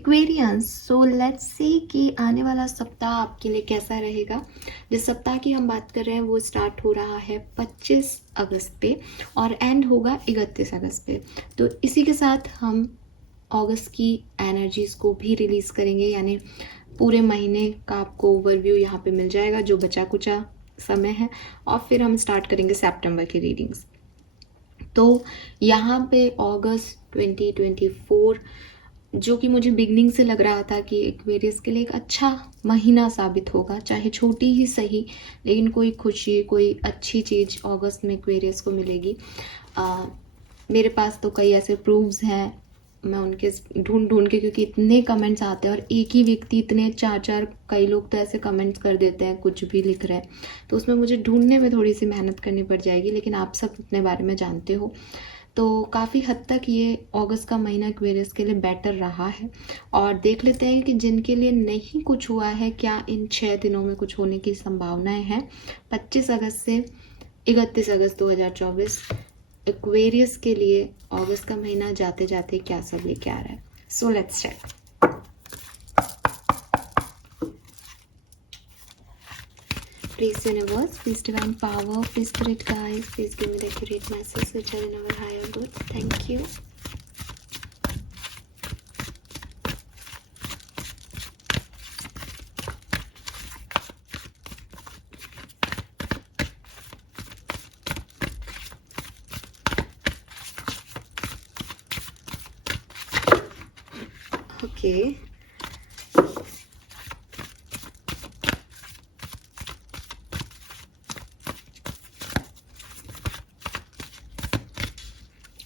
Aquarians, so let's see कि आने वाला सप्ताह आपके लिए कैसा रहेगा। जिस सप्ताह की हम बात कर रहे हैं वो स्टार्ट हो रहा है 25 अगस्त पे और एंड होगा 31 अगस्त पे। तो इसी के साथ हम अगस्त की एनर्जीज़ को भी रिलीज़ करेंगे, यानी पूरे महीने का आपको ओवरव्यू यहाँ पे मिल जाएगा जो बचा कुचा समय है, और फिर हम स्टार्ट करेंगे सितंबर की रीडिंग्स। तो यहाँ पे अगस्त 2024 जो कि मुझे बिगनिंग से लग रहा था कि एक्वेरियस के लिए एक अच्छा महीना साबित होगा, चाहे छोटी ही सही, लेकिन कोई खुशी, कोई अच्छी चीज़ अगस्त में एक्वेरियस को मिलेगी। मेरे पास तो कई ऐसे प्रूफ्स हैं, मैं उनके ढूंढ के, क्योंकि इतने कमेंट्स आते हैं और एक ही व्यक्ति इतने चार कई लोग तो ऐसे कमेंट्स कर देते हैं कुछ भी लिख रहे हैं, तो उसमें मुझे ढूंढने में थोड़ी सी मेहनत करनी पड़ जाएगी। लेकिन आप सब अपने बारे में जानते हो, तो काफ़ी हद तक ये अगस्त का महीना एक्वेरियस के लिए बेटर रहा है। और देख लेते हैं कि जिनके लिए नहीं कुछ हुआ है, क्या इन 6 दिनों में कुछ होने की संभावनाएं हैं। 25 अगस्त से 31 अगस्त 2024 एक्वेरियस के लिए अगस्त का महीना जाते जाते क्या सब लेके आ रहा है। So let's check. Please universe, please divine power, please spirit guides, please give me the accurate message which are in our higher good. Thank you. Okay.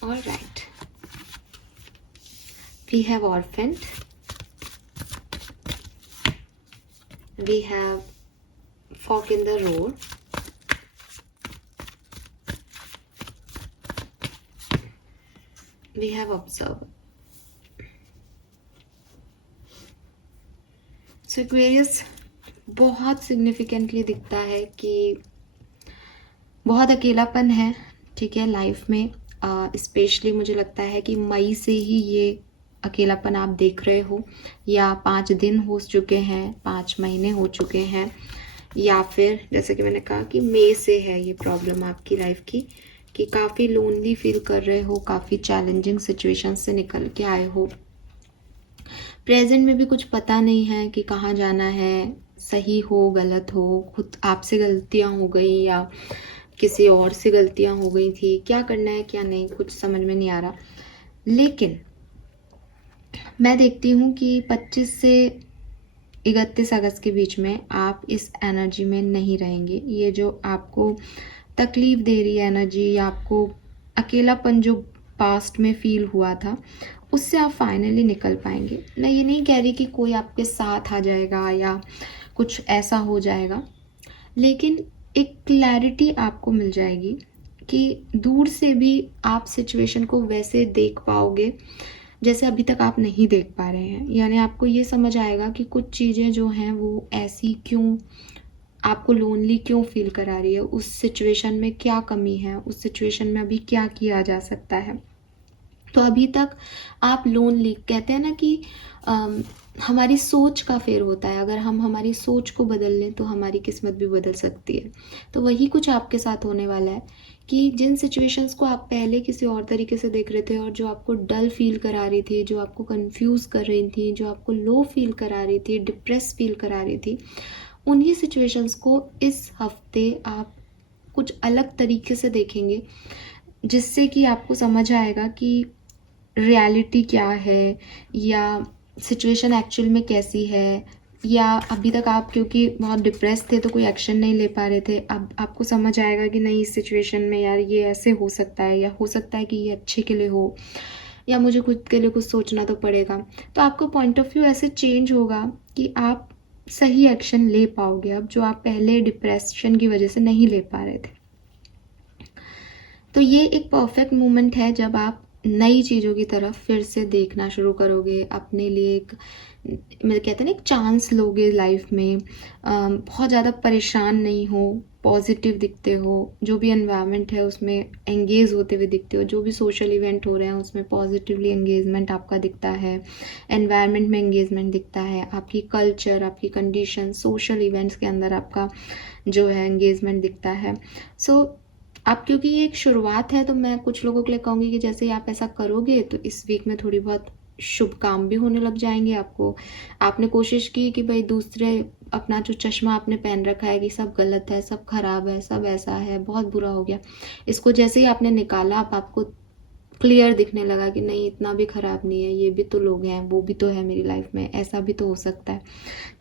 All right. We have orphaned. We have fork in the road. We have observer. So Aquarius बहुत significantly दिखता है कि बहुत अकेलापन है, ठीक है, life में। स्पेशली मुझे लगता है कि मई से ही ये अकेलापन आप देख रहे हो, या 5 दिन हो चुके हैं, 5 महीने हो चुके हैं, या फिर जैसे कि मैंने कहा कि मई से है ये प्रॉब्लम आपकी लाइफ की, कि काफ़ी लोनली फील कर रहे हो, काफ़ी चैलेंजिंग सिचुएशन से निकल के आए हो। प्रेजेंट में भी कुछ पता नहीं है कि कहाँ जाना है, सही हो गलत हो, खुद आपसे गलतियाँ हो गई या किसी और से गलतियाँ हो गई थी, क्या करना है क्या नहीं कुछ समझ में नहीं आ रहा। लेकिन मैं देखती हूँ कि 25 से 31 अगस्त के बीच में आप इस एनर्जी में नहीं रहेंगे। ये जो आपको तकलीफ दे रही है एनर्जी, या आपको अकेलापन जो पास्ट में फील हुआ था, उससे आप फाइनली निकल पाएंगे। मैं ये नहीं कह रही कि कोई आपके साथ आ जाएगा या कुछ ऐसा हो जाएगा, लेकिन एक क्लैरिटी आपको मिल जाएगी कि दूर से भी आप सिचुएशन को वैसे देख पाओगे जैसे अभी तक आप नहीं देख पा रहे हैं। यानी आपको ये समझ आएगा कि कुछ चीज़ें जो हैं वो ऐसी क्यों, आपको लोनली क्यों फील करा रही है, उस सिचुएशन में क्या कमी है, उस सिचुएशन में अभी क्या किया जा सकता है। तो अभी तक आप लोनली, कहते हैं ना कि हमारी सोच का फेर होता है, अगर हम हमारी सोच को बदल लें तो हमारी किस्मत भी बदल सकती है। तो वही कुछ आपके साथ होने वाला है कि जिन सिचुएशंस को आप पहले किसी और तरीके से देख रहे थे और जो आपको डल फील करा रही थी, जो आपको कंफ्यूज कर रही थी, जो आपको लो फील करा रही थी, डिप्रेस फील करा रही थी, उन्हीं सिचुएशंस को इस हफ्ते आप कुछ अलग तरीके से देखेंगे, जिससे कि आपको समझ आएगा कि रियलिटी क्या है, या सिचुएशन एक्चुअल में कैसी है, या अभी तक आप क्योंकि बहुत डिप्रेस थे तो कोई एक्शन नहीं ले पा रहे थे, अब आपको समझ आएगा कि नहीं, इस सिचुएशन में यार ये ऐसे हो सकता है, या हो सकता है कि ये अच्छे के लिए हो, या मुझे खुद के लिए कुछ सोचना तो पड़ेगा। तो आपका पॉइंट ऑफ व्यू ऐसे चेंज होगा कि आप सही एक्शन ले पाओगे अब, जो आप पहले डिप्रेशन की वजह से नहीं ले पा रहे थे। तो ये एक परफेक्ट मोमेंट है जब आप नई चीज़ों की तरफ फिर से देखना शुरू करोगे, अपने लिए एक मैं कहते हैं ना एक चांस लोगे लाइफ में। बहुत ज़्यादा परेशान नहीं हो, पॉजिटिव दिखते हो, जो भी एनवायरनमेंट है उसमें एंगेज होते हुए दिखते हो, जो भी सोशल इवेंट हो रहे हैं उसमें पॉजिटिवली एंगेजमेंट आपका दिखता है, एनवायरनमेंट में एंगेजमेंट दिखता है, आपकी कल्चर, आपकी कंडीशन, सोशल इवेंट्स के अंदर आपका जो है एंगेजमेंट दिखता है। सो आप क्योंकि ये एक शुरुआत है तो मैं कुछ लोगों के लिए कहूँगी कि जैसे ही आप ऐसा करोगे तो इस वीक में थोड़ी बहुत शुभ काम भी होने लग जाएंगे आपको। आपने कोशिश की कि भाई दूसरे अपना जो चश्मा आपने पहन रखा है कि सब गलत है, सब खराब है, सब ऐसा है, बहुत बुरा हो गया, इसको जैसे ही आपने निकाला आपको क्लियर दिखने लगा कि नहीं इतना भी ख़राब नहीं है, ये भी तो लोग हैं, वो भी तो है मेरी लाइफ में, ऐसा भी तो हो सकता है।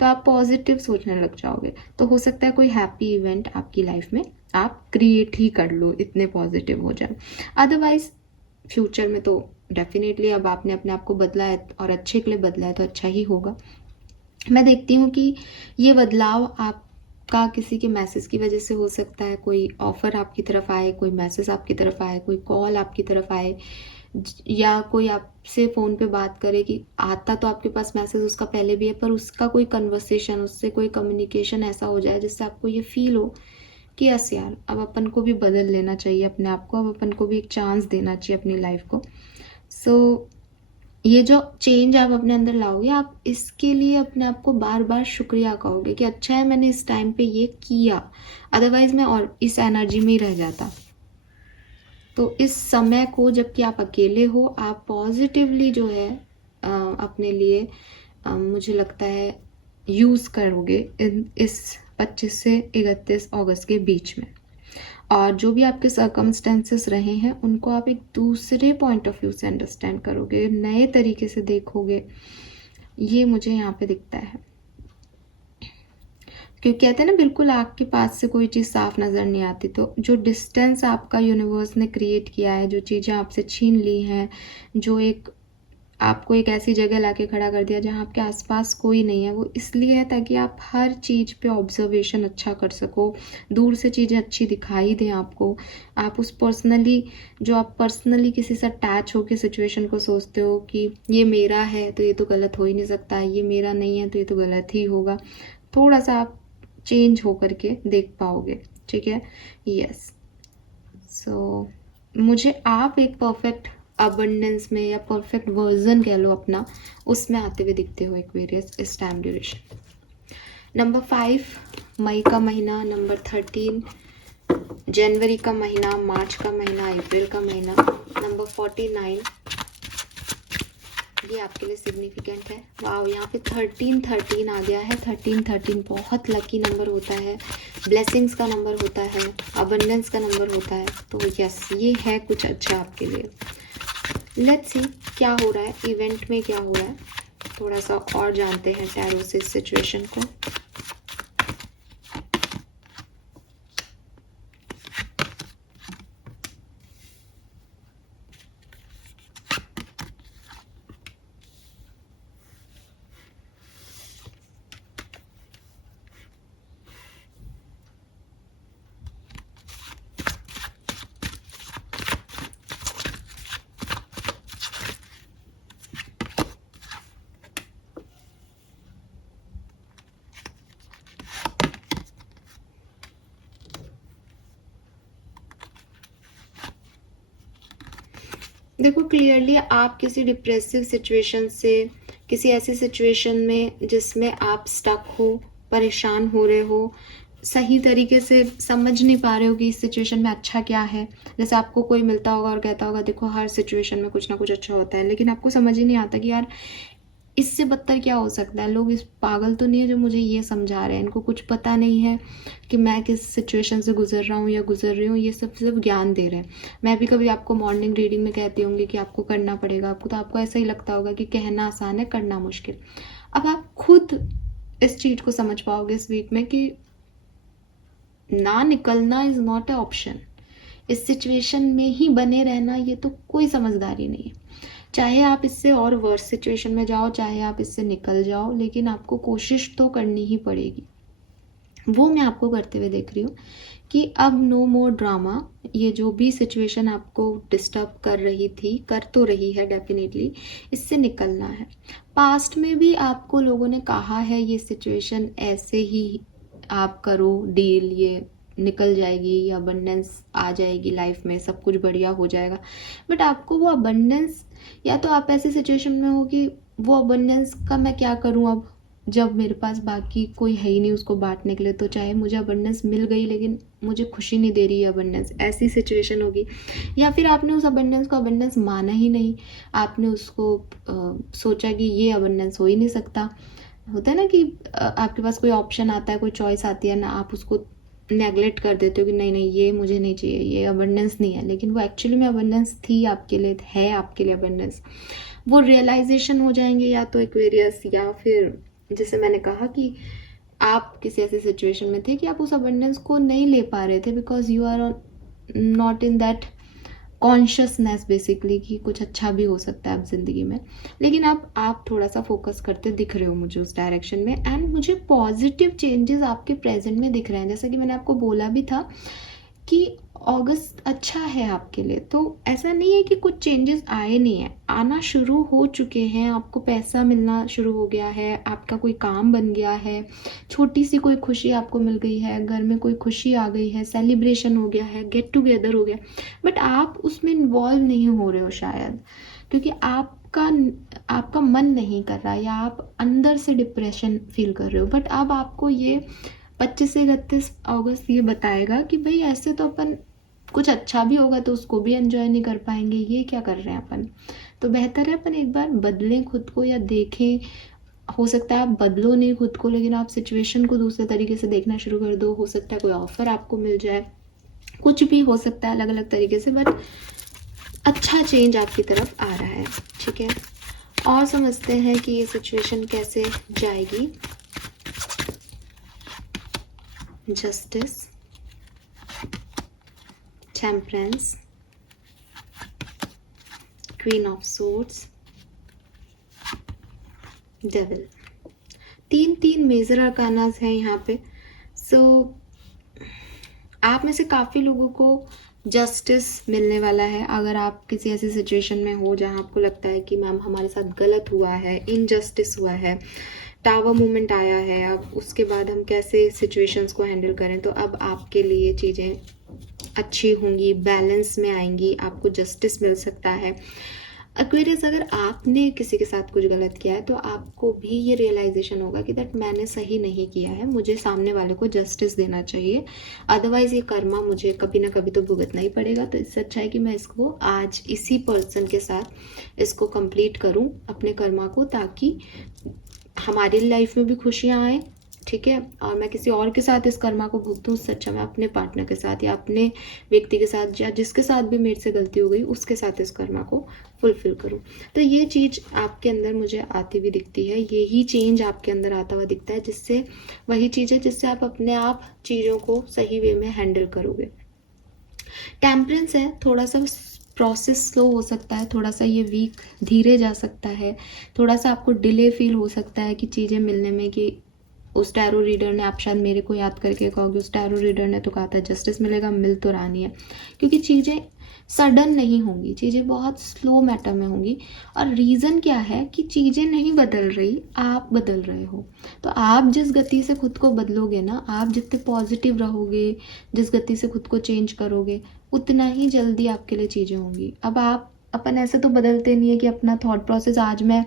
तो आप पॉजिटिव सोचने लग जाओगे, तो हो सकता है कोई हैप्पी इवेंट आपकी लाइफ में आप क्रिएट ही कर लो, इतने पॉजिटिव हो जाए। अदरवाइज फ्यूचर में तो डेफिनेटली अब आपने अपने आप को बदला है और अच्छे के लिए बदला है तो अच्छा ही होगा। मैं देखती हूँ कि ये बदलाव आपका किसी के मैसेज की वजह से हो सकता है, कोई ऑफ़र आपकी तरफ आए, कोई मैसेज आपकी तरफ आए, कोई कॉल आपकी तरफ आए, या कोई आपसे फ़ोन पे बात करे कि आता तो आपके पास मैसेज उसका पहले भी है, पर उसका कोई कन्वर्सेशन, उससे कोई कम्युनिकेशन ऐसा हो जाए जिससे आपको ये फील हो कि यस यार अब अपन को भी बदल लेना चाहिए अपने आप को, अब अपन को भी एक चांस देना चाहिए अपनी लाइफ को। सो ये जो चेंज आप अपने अंदर लाओगे, आप इसके लिए अपने आप को बार बार शुक्रिया कहोगे कि अच्छा है मैंने इस टाइम पे ये किया, अदरवाइज मैं और इस एनर्जी में ही रह जाता। तो इस समय को जबकि आप अकेले हो, आप पॉजिटिवली जो है अपने लिए मुझे लगता है यूज़ करोगे इस 25 से 31 अगस्त के बीच में। और जो भी आपके सर्कमस्टेंसेस रहे हैं उनको आप एक दूसरे पॉइंट ऑफ व्यू से अंडरस्टैंड करोगे, नए तरीके से देखोगे, ये मुझे यहाँ पे दिखता है। क्योंकि कहते हैं ना बिल्कुल आँख के पास से कोई चीज़ साफ नज़र नहीं आती, तो जो डिस्टेंस आपका यूनिवर्स ने क्रिएट किया है, जो चीज़ें आपसे छीन ली हैं, जो एक आपको एक ऐसी जगह लाके खड़ा कर दिया जहाँ आपके आसपास कोई नहीं है, वो इसलिए है ताकि आप हर चीज़ पे ऑब्जर्वेशन अच्छा कर सको, दूर से चीज़ें अच्छी दिखाई दें आपको। आप उस जो आप पर्सनली किसी से अटैच होकर सिचुएशन को सोचते हो कि ये मेरा है तो ये तो गलत हो ही नहीं सकता, ये मेरा नहीं है तो ये तो गलत ही होगा, थोड़ा सा आप चेंज हो करके देख पाओगे। ठीक है, यस। सो मुझे आप एक परफेक्ट अबंडेंस में या परफेक्ट वर्जन कह लो अपना, उसमें आते हुए दिखते हो एक्वेरियस इस टाइम ड्यूरेशन। नंबर 5 मई का महीना, नंबर 13 जनवरी का महीना, मार्च का महीना, अप्रैल का महीना, नंबर 49 ये आपके लिए सिग्निफिकेंट है। वाह, यहाँ पे 13 आ गया है। 13 बहुत लकी नंबर होता है, ब्लेसिंग्स का नंबर होता है, अबंडेंस का नंबर होता है, तो यस ये है कुछ अच्छा आपके लिए। लेट्स सी क्या हो रहा है इवेंट में, क्या हो रहा है, थोड़ा सा और जानते हैं टैरो से इस सिचुएशन को। देखो क्लियरली आप किसी डिप्रेसिव सिचुएशन से, किसी ऐसी सिचुएशन में जिसमें आप स्टक हो, परेशान हो रहे हो, सही तरीके से समझ नहीं पा रहे हो कि इस सिचुएशन में अच्छा क्या है। जैसे आपको कोई मिलता होगा और कहता होगा देखो हर सिचुएशन में कुछ ना कुछ अच्छा होता है, लेकिन आपको समझ ही नहीं आता कि यार इससे बदतर क्या हो सकता है। लोग इस पागल तो नहीं है जो मुझे ये समझा रहे हैं, इनको कुछ पता नहीं है कि मैं किस सिचुएशन से गुजर रहा हूँ या गुजर रही हूँ, ये सब सिर्फ ज्ञान दे रहे हैं। मैं भी कभी आपको मॉर्निंग रीडिंग में कहती होंगी कि आपको करना पड़ेगा, आपको तो आपको ऐसा ही लगता होगा कि कहना आसान है करना मुश्किल। अब आप खुद इस चीज़ को समझ पाओगे इस वीक में कि ना निकलना इज़ नॉट ए ऑप्शन। इस सिचुएशन में ही बने रहना ये तो कोई समझदारी नहीं है। चाहे आप इससे और वर्स सिचुएशन में जाओ, चाहे आप इससे निकल जाओ, लेकिन आपको कोशिश तो करनी ही पड़ेगी। वो मैं आपको करते हुए देख रही हूँ कि अब नो मोर ड्रामा। ये जो भी सिचुएशन आपको डिस्टर्ब कर रही थी, कर तो रही है डेफिनेटली, इससे निकलना है। पास्ट में भी आपको लोगों ने कहा है ये सिचुएशन ऐसे ही आप करो डील, ये निकल जाएगी, ये अबंडेंस आ जाएगी लाइफ में, सब कुछ बढ़िया हो जाएगा। बट आपको वो अबंडेंस, या तो आप ऐसी सिचुएशन में हो कि वो अबंडेंस का मैं क्या करूँ अब, जब मेरे पास बाकी कोई है ही नहीं उसको बांटने के लिए, तो चाहे मुझे अबंडेंस मिल गई लेकिन मुझे खुशी नहीं दे रही है अबंडेंस, ऐसी सिचुएशन होगी। या फिर आपने उस अबंडेंस को अबंडेंस माना ही नहीं, आपने उसको सोचा कि ये अबंडेंस हो ही नहीं सकता। होता है ना कि आपके पास कोई ऑप्शन आता है, कोई चॉइस आती है ना, आप उसको नेगलेक्ट कर देते हो कि नहीं नहीं ये मुझे नहीं चाहिए, ये अबंडेंस नहीं है, लेकिन वो एक्चुअली में अबंडेंस थी आपके लिए, है आपके लिए अबंडेंस। वो रियलाइजेशन हो जाएंगे या तो एक्वेरियस, या फिर जैसे मैंने कहा कि आप किसी ऐसी सिचुएशन में थे कि आप उस अबंडेंस को नहीं ले पा रहे थे because you are not in that consciousness basically कि कुछ अच्छा भी हो सकता है अब ज़िंदगी में। लेकिन अब आप थोड़ा सा फोकस करते दिख रहे हो मुझे उस डायरेक्शन में, एंड मुझे पॉजिटिव चेंजेस आपके प्रेजेंट में दिख रहे हैं। जैसा कि मैंने आपको बोला भी था कि अगस्त अच्छा है आपके लिए, तो ऐसा नहीं है कि कुछ चेंजेस आए नहीं है, आना शुरू हो चुके हैं। आपको पैसा मिलना शुरू हो गया है, आपका कोई काम बन गया है, छोटी सी कोई खुशी आपको मिल गई है, घर में कोई खुशी आ गई है, सेलिब्रेशन हो गया है, गेट टुगेदर हो गया। बट आप उसमें इन्वॉल्व नहीं हो रहे हो शायद, क्योंकि आपका मन नहीं कर रहा, या आप अंदर से डिप्रेशन फील कर रहे हो। बट अब आपको ये 25 से 31 अगस्त ये बताएगा कि भाई ऐसे तो अपन कुछ अच्छा भी होगा तो उसको भी एंजॉय नहीं कर पाएंगे, ये क्या कर रहे हैं अपन। तो बेहतर है अपन एक बार बदलें खुद को, या देखें। हो सकता है आप बदलो नहीं खुद को, लेकिन आप सिचुएशन को दूसरे तरीके से देखना शुरू कर दो। हो सकता है कोई ऑफर आपको मिल जाए, कुछ भी हो सकता है अलग अलग तरीके से, बट अच्छा चेंज आपकी तरफ आ रहा है। ठीक है, और समझते हैं कि ये सिचुएशन कैसे जाएगी। Justice, temperance, queen of swords, devil. तीन मेजर अरकानास हैं यहाँ पे। सो आप में से काफ़ी लोगों को जस्टिस मिलने वाला है। अगर आप किसी ऐसी सिचुएशन में हो जहाँ आपको लगता है कि मैम हमारे साथ गलत हुआ है, इनजस्टिस हुआ है, टावर मूवमेंट आया है, अब उसके बाद हम कैसे सिचुएशंस को हैंडल करें, तो अब आपके लिए चीज़ें अच्छी होंगी, बैलेंस में आएंगी, आपको जस्टिस मिल सकता है। एक्वेरियस, अगर आपने किसी के साथ कुछ गलत किया है तो आपको भी ये रियलाइजेशन होगा कि दैट मैंने सही नहीं किया है, मुझे सामने वाले को जस्टिस देना चाहिए, अदरवाइज ये कर्मा मुझे कभी ना कभी तो भुगतना ही पड़ेगा। तो इससे अच्छा है कि मैं इसको आज इसी पर्सन के साथ इसको कंप्लीट करूं अपने कर्मा को, ताकि हमारी लाइफ में भी खुशियाँ आए। ठीक है, और मैं किसी और के साथ इस कर्मा को भुगतूँ, उससे अच्छा मैं अपने पार्टनर के साथ या अपने व्यक्ति के साथ या जिसके साथ भी मेरे से गलती हो गई उसके साथ इस कर्मा को फुलफिल करूँ। तो ये चीज़ आपके अंदर मुझे आती हुई दिखती है, यही चेंज आपके अंदर आता हुआ दिखता है, जिससे वही चीज़ है जिससे आप अपने आप चीज़ों को सही वे में हैंडल करोगे। टेम्परेंस है, थोड़ा सा प्रोसेस स्लो हो सकता है, थोड़ा सा ये वीक धीरे जा सकता है, थोड़ा सा आपको डिले फील हो सकता है कि चीज़ें मिलने में, कि उस टैरो रीडर ने, आप शायद मेरे को याद करके कहोगे उस टैरो रीडर ने तो कहा था जस्टिस मिलेगा, मिल तो रहा नहीं है, क्योंकि चीज़ें सडन नहीं होंगी, चीज़ें बहुत स्लो मैटर में होंगी। और रीज़न क्या है कि चीज़ें नहीं बदल रही, आप बदल रहे हो। तो आप जिस गति से खुद को बदलोगे ना, आप जितने पॉजिटिव रहोगे, जिस गति से खुद को चेंज करोगे, उतना ही जल्दी आपके लिए चीज़ें होंगी। अब अपन ऐसे तो बदलते नहीं है कि अपना थॉट प्रोसेस आज मैं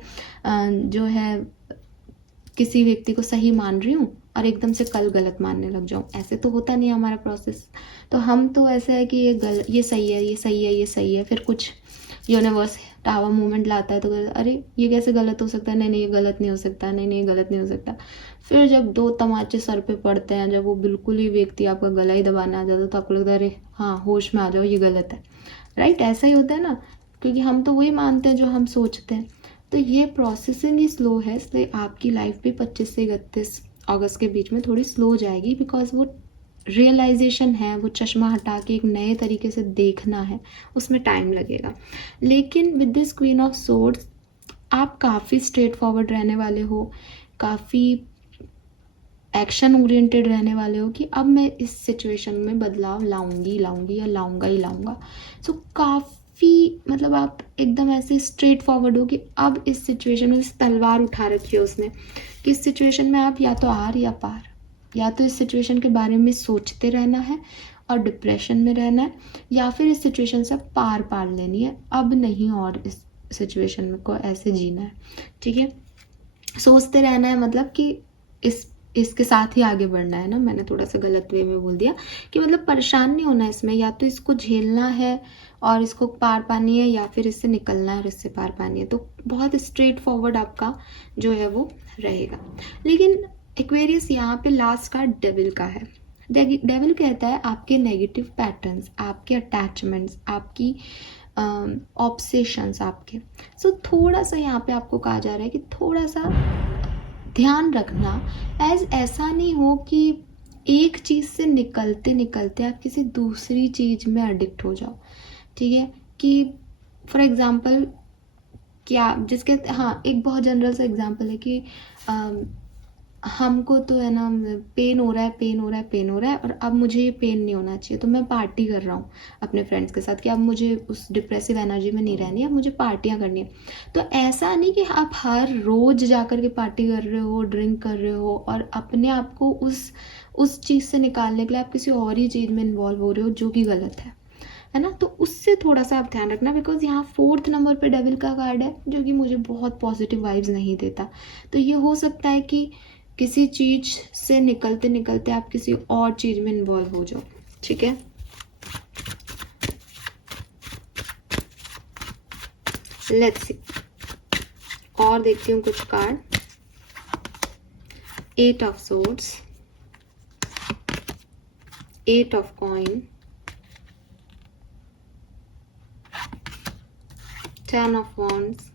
जो है किसी व्यक्ति को सही मान रही हूँ और एकदम से कल गलत मानने लग जाऊँ, ऐसे तो होता नहीं है हमारा प्रोसेस। तो हम तो ऐसे है कि ये सही है, ये सही है, ये सही है, फिर कुछ यूनिवर्स टावर मूवमेंट लाता है तो अरे ये कैसे गलत हो सकता है, नहीं नहीं ये गलत नहीं हो सकता, नहीं नहीं ये गलत नहीं हो सकता। फिर जब 2 तमाचे सर पे पड़ते हैं, जब वो बिल्कुल ही व्यक्ति आपका गला ही दबाने आ जाता है, तो आपको लगता है अरे हाँ होश में आ जाओ, ये गलत है। राइट, ऐसा ही होता है ना, क्योंकि हम तो वही मानते हैं जो हम सोचते हैं। तो ये प्रोसेसिंग ही स्लो है, इसलिए आपकी लाइफ भी 25 से 31 अगस्त के बीच में थोड़ी स्लो हो जाएगी, बिकॉज वो रियलाइजेशन है, वो चश्मा हटा के एक नए तरीके से देखना है, उसमें टाइम लगेगा। लेकिन with this queen of swords आप काफ़ी स्ट्रेट फॉरवर्ड रहने वाले हो, काफ़ी एक्शन ओरिएंटेड रहने वाले हो कि अब मैं इस सिचुएशन में बदलाव लाऊंगी या लाऊंगा ही लाऊंगा। सो काफ़ी मतलब आप एकदम ऐसे स्ट्रेट फॉरवर्ड हो कि अब इस सिचुएशन में तलवार उठा रखी है उसने कि इस सिचुएशन में आप या तो आर या पार, या तो इस सिचुएशन के बारे में सोचते रहना है और डिप्रेशन में रहना है, या फिर इस सिचुएशन से पार पार लेनी है, अब नहीं और इस सिचुएशन में को ऐसे जीना है। ठीक है, सोचते रहना है मतलब कि इसके साथ ही आगे बढ़ना है ना। मैंने थोड़ा सा गलत वे में बोल दिया कि मतलब परेशान नहीं होना है इसमें, या तो इसको झेलना है और इसको पार पानी है, या फिर इससे निकलना है और इससे पार पानी है। तो बहुत स्ट्रेट फॉरवर्ड आपका जो है वो रहेगा। लेकिन एक्वेरियस यहाँ पे लास्ट कार्ड डेविल का है। डेविल कहता है आपके नेगेटिव पैटर्न्स, आपके अटैचमेंट्स, आपकी ऑब्सेशंस आपके। सो थोड़ा सा यहाँ पे आपको कहा जा रहा है कि थोड़ा सा ध्यान रखना, ऐसा नहीं हो कि एक चीज़ से निकलते निकलते आप किसी दूसरी चीज़ में एडिक्ट हो जाओ। ठीक है, कि फॉर एग्ज़ाम्पल क्या जिसके हाँ एक बहुत जनरल सा एग्जांपल है कि हमको तो है ना पेन हो रहा है और अब मुझे ये पेन नहीं होना चाहिए, तो मैं पार्टी कर रहा हूँ अपने फ्रेंड्स के साथ कि अब मुझे उस डिप्रेसिव एनर्जी में नहीं रहनी है, अब मुझे पार्टियाँ करनी है। तो ऐसा नहीं कि आप हर रोज़ जाकर के पार्टी कर रहे हो, ड्रिंक कर रहे हो और अपने आप को उस चीज़ से निकालने के लिए आप किसी और ही चीज़ में इन्वॉल्व हो रहे हो, जो कि गलत है ना। तो उससे थोड़ा सा आप ध्यान रखना, बिकॉज यहाँ 4th नंबर पे डेविल का कार्ड है जो कि मुझे बहुत पॉजिटिव वाइब्स नहीं देता। तो ये हो सकता है कि किसी चीज़ से निकलते निकलते आप किसी और चीज़ में इन्वॉल्व हो जाओ। ठीक है, लेट्स सी और देखती हूँ कुछ card. 8 of swords, 8 of coin, 10 of wands,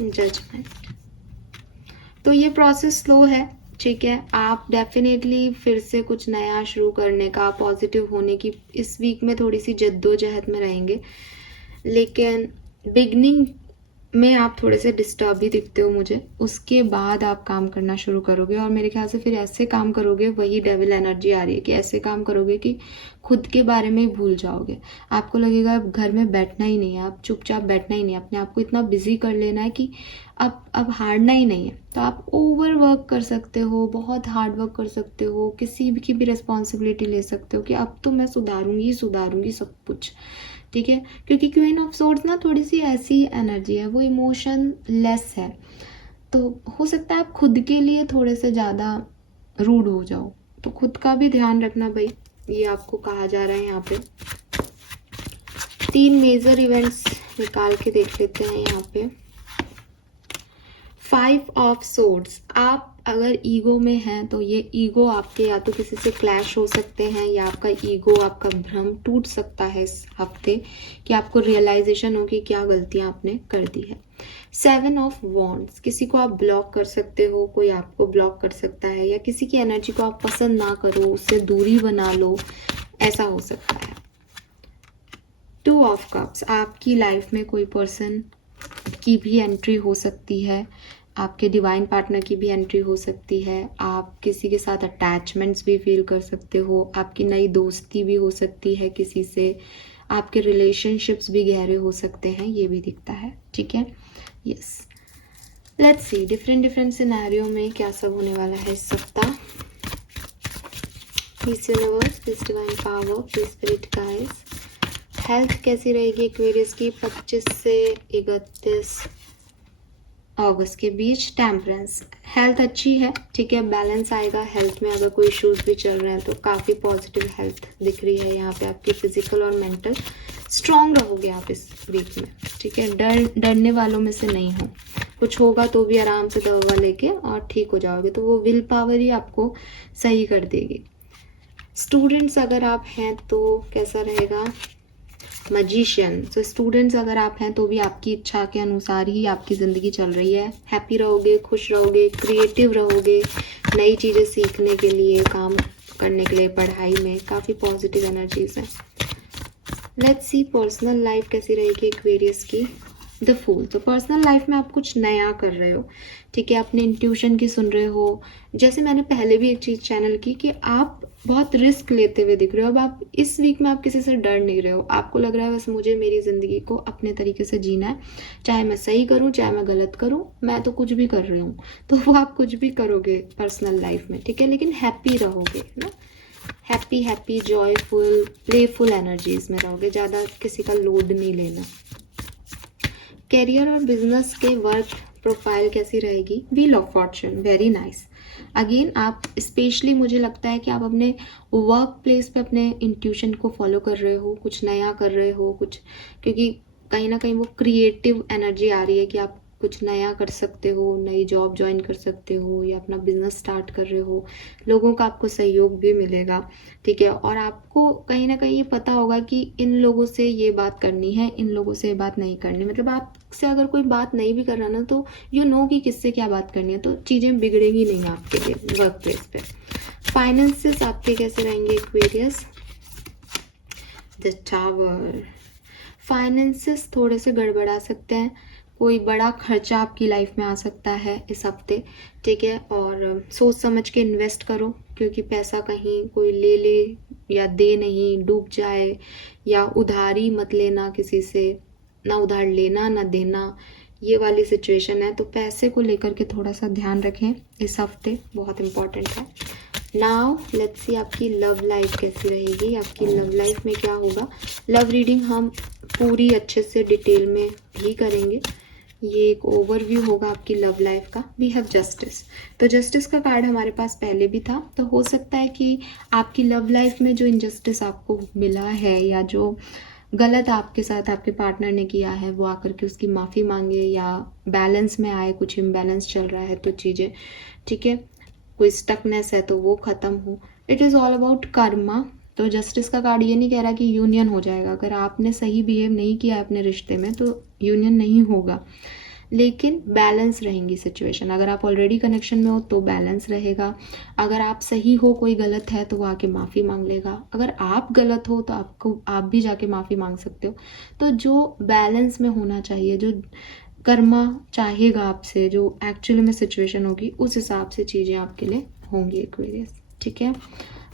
judgment. तो ये प्रोसेस स्लो है। ठीक है, आप डेफिनेटली फिर से कुछ नया शुरू करने का, पॉजिटिव होने की इस वीक में थोड़ी सी जद्दोजहद में रहेंगे, लेकिन बिगनिंग में आप थोड़े से डिस्टर्ब भी दिखते हो मुझे। उसके बाद आप काम करना शुरू करोगे और मेरे ख्याल से फिर ऐसे काम करोगे, वही डेविल एनर्जी आ रही है कि ऐसे काम करोगे कि खुद के बारे में ही भूल जाओगे। आपको लगेगा अब घर में बैठना ही नहीं है, आप चुपचाप बैठना ही नहीं है, अपने आप को इतना बिजी कर लेना है कि अब हारना ही नहीं है। तो आप ओवर वर्क कर सकते हो, बहुत हार्ड वर्क कर सकते हो, किसी की भी रिस्पॉन्सिबिलिटी ले सकते हो कि अब तो मैं सुधारूंगी सब कुछ। ठीक है, क्योंकि क्वीन ऑफ सोर्ड्स ना थोड़ी सी ऐसी एनर्जी है, वो इमोशन लेस है। तो हो सकता है आप खुद के लिए थोड़े से ज़्यादा रूड हो जाओ, तो खुद का भी ध्यान रखना भाई, ये आपको कहा जा रहा है यहाँ पे। 3 मेजर इवेंट्स निकाल के देख लेते हैं यहाँ पे। 5 ऑफ सोर्ड्स, आप अगर ईगो में हैं तो ये ईगो आपके या तो किसी से क्लैश हो सकते हैं, या आपका ईगो, आपका भ्रम टूट सकता है इस हफ्ते कि आपको रियलाइजेशन हो कि क्या गलतियां आपने कर दी है। 7 ऑफ वॉन्ड्स, किसी को आप ब्लॉक कर सकते हो, कोई आपको ब्लॉक कर सकता है, या किसी की एनर्जी को आप पसंद ना करो, उससे दूरी बना लो, ऐसा हो सकता है। 2 ऑफ कप्स, आपकी लाइफ में कोई पर्सन की भी एंट्री हो सकती है, आपके डिवाइन पार्टनर की भी एंट्री हो सकती है, आप किसी के साथ अटैचमेंट्स भी फील कर सकते हो, आपकी नई दोस्ती भी हो सकती है किसी से, आपके रिलेशनशिप्स भी गहरे हो सकते हैं, ये भी दिखता है। ठीक है, yes, let's see different scenario में क्या सब होने वाला है इस सप्ताह। Please universe, please divine power, please spirit guides. Health कैसी रहेगी एक्वेरियस की 25 से 31 अगस्त के बीच। टेम्परेंस, हेल्थ अच्छी है। ठीक है, बैलेंस आएगा हेल्थ में, अगर कोई इश्यूज भी चल रहे हैं तो काफ़ी पॉजिटिव हेल्थ दिख रही है यहाँ पे आपकी, फिजिकल और मेंटल। स्ट्रांग रहोगे आप इस वीक में। ठीक है, डरने वालों में से नहीं हो, कुछ होगा तो भी आराम से दवा लेके और ठीक हो जाओगे, तो वो विल पावर ही आपको सही कर देगी। स्टूडेंट्स अगर आप हैं तो कैसा रहेगा? मजिशियन, तो स्टूडेंट्स अगर आप हैं तो भी आपकी इच्छा के अनुसार ही आपकी ज़िंदगी चल रही है। हैप्पी रहोगे, खुश रहोगे, क्रिएटिव रहोगे, नई चीज़ें सीखने के लिए, काम करने के लिए, पढ़ाई में काफ़ी पॉजिटिव एनर्जीज हैं। लेट्स सी पर्सनल लाइफ कैसी रहेगी एक्वेरियस की द फूल। तो पर्सनल लाइफ में आप कुछ नया कर रहे हो, ठीक है, अपने इंट्यूशन की सुन रहे हो। जैसे मैंने पहले भी एक चीज़ चैनल की कि आप बहुत रिस्क लेते हुए दिख रहे हो। अब आप इस वीक में आप किसी से डर नहीं रहे हो, आपको लग रहा है बस मुझे मेरी ज़िंदगी को अपने तरीके से जीना है, चाहे मैं सही करूँ चाहे मैं गलत करूँ, मैं तो कुछ भी कर रही हूँ। तो वो आप कुछ भी करोगे पर्सनल लाइफ में, ठीक है, लेकिन हैप्पी रहोगे ना, हैप्पी जॉयफुल प्लेफुल एनर्जीज में रहोगे, ज़्यादा किसी का लोड नहीं लेना। करियर और बिजनेस के वर्क प्रोफाइल कैसी रहेगी? Wheel of Fortune, very nice. Again आप स्पेशली मुझे लगता है कि आप अपने वर्क प्लेस पे अपने इंट्यूशन को फॉलो कर रहे हो, कुछ नया कर रहे हो, कुछ, क्योंकि कहीं ना कहीं वो क्रिएटिव एनर्जी आ रही है कि आप कुछ नया कर सकते हो, नई जॉब ज्वाइन कर सकते हो या अपना बिजनेस स्टार्ट कर रहे हो, लोगों का आपको सहयोग भी मिलेगा, ठीक है। और आपको कहीं ना कहीं ये पता होगा कि इन लोगों से ये बात करनी है, इन लोगों से ये बात नहीं करनी, मतलब आपसे अगर कोई बात नहीं भी कर रहा ना तो यू नो कि किससे क्या बात करनी है, तो चीज़ें बिगड़ेंगी नहीं आपके लिए वर्क प्लेस पे। फाइनेंसेस आपके कैसे रहेंगे एक्वेरियस? The tower. फाइनेंसेस थोड़े से गड़बड़ा सकते हैं, कोई बड़ा खर्चा आपकी लाइफ में आ सकता है इस हफ्ते, ठीक है। और सोच समझ के इन्वेस्ट करो, क्योंकि पैसा कहीं कोई ले ले या दे नहीं, डूब जाए, या उधारी मत लेना किसी से, ना उधार लेना ना देना, ये वाली सिचुएशन है। तो पैसे को लेकर के थोड़ा सा ध्यान रखें इस हफ्ते, बहुत इम्पॉर्टेंट है। नाउ लेट्स सी आपकी लव लाइफ कैसी रहेगी, आपकी लव लाइफ में क्या होगा। लव रीडिंग हम पूरी अच्छे से डिटेल में भी करेंगे, ये एक ओवरव्यू होगा आपकी लव लाइफ का। वी हैव जस्टिस, तो जस्टिस का कार्ड हमारे पास पहले भी था, तो हो सकता है कि आपकी लव लाइफ में जो इनजस्टिस आपको मिला है या जो गलत आपके साथ आपके पार्टनर ने किया है वो आकर के उसकी माफ़ी मांगे, या बैलेंस में आए, कुछ इम्बैलेंस चल रहा है तो चीज़ें, ठीक है, कोई स्टकनेस है तो वो ख़त्म हो। It is all about Karma. तो जस्टिस का कार्ड ये नहीं कह रहा कि यूनियन हो जाएगा, अगर आपने सही बिहेव नहीं किया है अपने रिश्ते में तो यूनियन नहीं होगा, लेकिन बैलेंस रहेंगी सिचुएशन। अगर आप ऑलरेडी कनेक्शन में हो तो बैलेंस रहेगा, अगर आप सही हो कोई गलत है तो वो आके माफ़ी मांग लेगा, अगर आप गलत हो तो आप भी जाके माफ़ी मांग सकते हो। तो जो बैलेंस में होना चाहिए, जो कर्मा चाहेगा आपसे, जो एक्चुअली में सिचुएशन होगी, उस हिसाब से चीज़ें आपके लिए होंगी एक्वेरियस, ठीक है।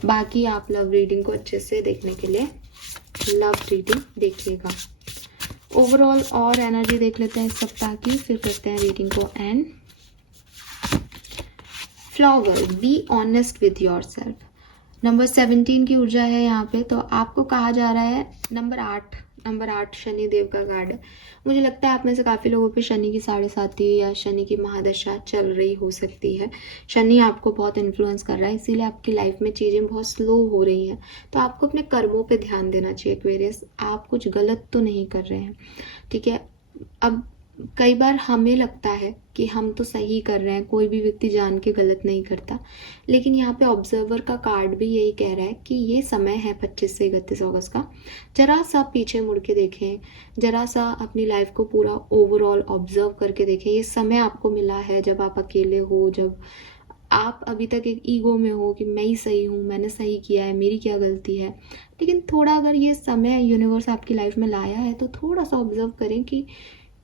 बाकी आप लव रीडिंग को अच्छे से देखने के लिए लव रीडिंग देखिएगा। ओवरऑल और एनर्जी देख लेते हैं इस सप्ताह की, फिर करते हैं रीडिंग को and. Flower, be honest with your self. Number 17 की ऊर्जा है यहाँ पे, तो आपको कहा जा रहा है नंबर 8 शनि देव का कार्ड है। मुझे लगता है आप में से काफ़ी लोगों पे शनि की 7.5 या शनि की महादशा चल रही हो सकती है। शनि आपको बहुत इन्फ्लुएंस कर रहा है, इसीलिए आपकी लाइफ में चीज़ें बहुत स्लो हो रही हैं। तो आपको अपने कर्मों पे ध्यान देना चाहिए एक्वेरियस, आप कुछ गलत तो नहीं कर रहे हैं, ठीक है। अब कई बार हमें लगता है कि हम तो सही कर रहे हैं, कोई भी व्यक्ति जान के गलत नहीं करता, लेकिन यहाँ पे ऑब्जर्वर का कार्ड भी यही कह रहा है कि ये समय है 25 से 31 अगस्त का, जरा सा पीछे मुड़ के देखें, जरा सा अपनी लाइफ को पूरा ओवरऑल ऑब्जर्व करके देखें। ये समय आपको मिला है जब आप अकेले हो, जब आप अभी तक एक ईगो में हो कि मैं ही सही हूँ, मैंने सही किया है, मेरी क्या गलती है। लेकिन थोड़ा अगर ये समय यूनिवर्स आपकी लाइफ में लाया है तो थोड़ा सा ऑब्जर्व करें कि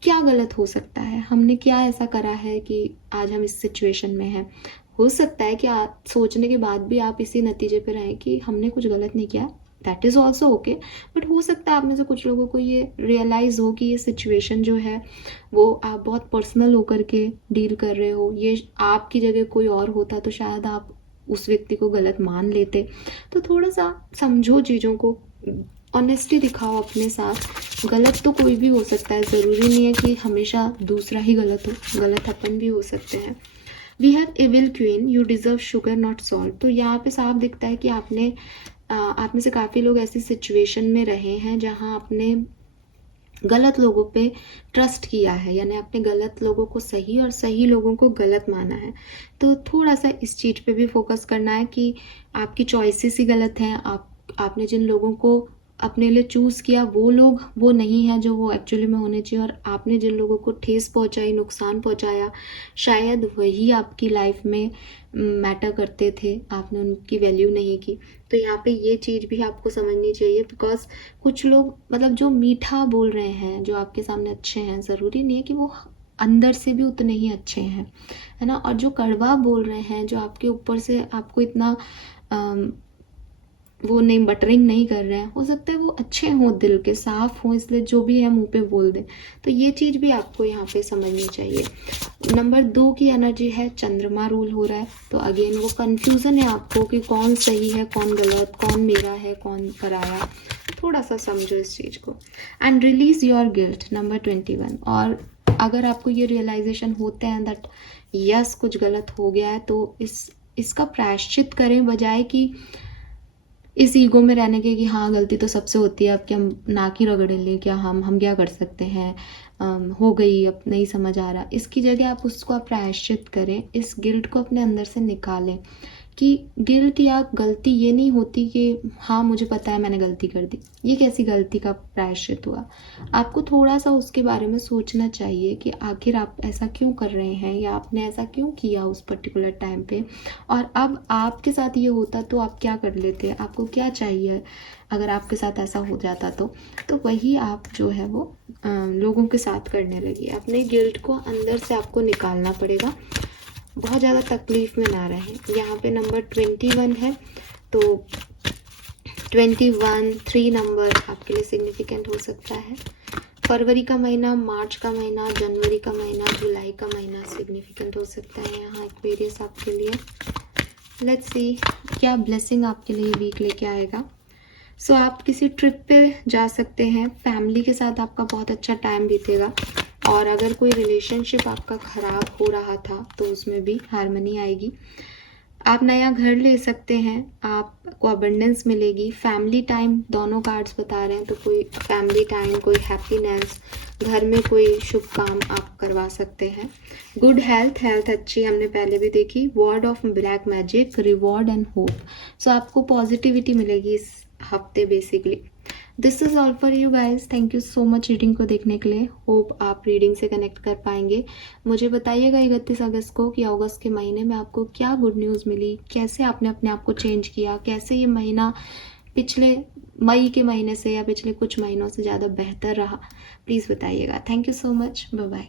क्या गलत हो सकता है, हमने क्या ऐसा करा है कि आज हम इस सिचुएशन में हैं। हो सकता है कि आप सोचने के बाद भी आप इसी नतीजे पर रहें कि हमने कुछ गलत नहीं किया, that is also okay. But हो सकता है आप में से कुछ लोगों को ये रियलाइज़ हो कि ये सिचुएशन जो है वो आप बहुत पर्सनल होकर के डील कर रहे हो, ये आपकी जगह कोई और होता तो शायद आप उस व्यक्ति को गलत मान लेते। तो थोड़ा सा समझो चीज़ों को, ऑनेस्टी दिखाओ अपने साथ। गलत तो कोई भी हो सकता है, ज़रूरी नहीं है कि हमेशा दूसरा ही गलत हो, गलत अपन भी हो सकते हैं। We have evil queen, you deserve sugar not salt. तो यहाँ पे साफ दिखता है कि आप में से काफ़ी लोग ऐसी सिचुएशन में रहे हैं जहाँ आपने गलत लोगों पे ट्रस्ट किया है, यानी आपने गलत लोगों को सही और सही लोगों को गलत माना है। तो थोड़ा सा इस चीज़ पे भी फोकस करना है कि आपकी चॉइसेस ही गलत हैं, आपने जिन लोगों को अपने लिए चूज़ किया वो लोग वो नहीं है जो वो एक्चुअली में होने चाहिए, और आपने जिन लोगों को ठेस पहुंचाई, नुकसान पहुंचाया, शायद वही आपकी लाइफ में मैटर करते थे, आपने उनकी वैल्यू नहीं की। तो यहाँ पे ये चीज़ भी आपको समझनी चाहिए, बिकॉज कुछ लोग मतलब जो मीठा बोल रहे हैं, जो आपके सामने अच्छे हैं, ज़रूरी नहीं है कि वो अंदर से भी उतने ही अच्छे हैं, है ना। और जो कड़वा बोल रहे हैं, जो आपके ऊपर से आपको इतना वो नहीं बटरिंग नहीं कर रहे हैं, हो सकता है वो अच्छे हों, दिल के साफ हों, इसलिए जो भी है मुंह पे बोल दें। तो ये चीज़ भी आपको यहाँ पे समझनी चाहिए। नंबर 2 की एनर्जी है चंद्रमा रूल हो रहा है, तो अगेन वो कंफ्यूजन है आपको कि कौन सही है, कौन गलत, कौन मेरा है, कौन पराया। थोड़ा सा समझो इस चीज़ को। And release your guilt, number 21। और अगर आपको ये रियलाइजेशन होते हैं दैट यस कुछ गलत हो गया है, तो इसका प्रायश्चित करें, बजाय कि इस ईगो में रहने के कि हाँ गलती तो सबसे होती है, अब क्या हम नाक ही रगड़े लें, क्या हम क्या कर सकते हैं, हो गई, अब नहीं समझ आ रहा। इसकी जगह आप उसको आप प्रायश्चित करें, इस गिल्ट को अपने अंदर से निकालें कि गिल्ट या गलती ये नहीं होती कि हाँ मुझे पता है मैंने गलती कर दी, ये कैसी गलती का प्रायश्चित हुआ। आपको थोड़ा सा उसके बारे में सोचना चाहिए कि आखिर आप ऐसा क्यों कर रहे हैं, या आपने ऐसा क्यों किया उस पर्टिकुलर टाइम पे, और अब आपके साथ ये होता तो आप क्या कर लेते, आपको क्या चाहिए अगर आपके साथ ऐसा हो जाता। तो वही आप जो है वो लोगों के साथ करने लगी। अपने गिल्ट को अंदर से आपको निकालना पड़ेगा, बहुत ज़्यादा तकलीफ़ में ना रहें। यहाँ पे नंबर 21 है, तो 21 3 नंबर आपके लिए सिग्निफिकेंट हो सकता है। फरवरी का महीना, मार्च का महीना, जनवरी का महीना, जुलाई का महीना सिग्निफिकेंट हो सकता है यहाँ एक्वेरियस आपके लिए। लेट्स सी क्या ब्लेसिंग आपके लिए वीक लेके आएगा। सो आप किसी ट्रिप पे जा सकते हैं, फैमिली के साथ आपका बहुत अच्छा टाइम बीतेगा। और अगर कोई रिलेशनशिप आपका ख़राब हो रहा था तो उसमें भी हार्मनी आएगी। आप नया घर ले सकते हैं, आपको अबंडेंस मिलेगी। फैमिली टाइम दोनों कार्ड्स बता रहे हैं, तो कोई फैमिली टाइम, कोई हैप्पीनेस, घर में कोई शुभ काम आप करवा सकते हैं। गुड हेल्थ, हेल्थ अच्छी हमने पहले भी देखी। Word of black magic, reward and hope. So आपको पॉजिटिविटी मिलेगी इस हफ्ते basically. This is all for you guys. Thank you so much reading को देखने के लिए। होप आप रीडिंग से कनेक्ट कर पाएंगे। मुझे बताइएगा 31 अगस्त को कि अगस्त के महीने में आपको क्या गुड न्यूज़ मिली, कैसे आपने अपने आप को चेंज किया, कैसे ये महीना पिछले मई के महीने से या पिछले कुछ महीनों से ज़्यादा बेहतर रहा। प्लीज़ बताइएगा। Thank you so much. Bye bye.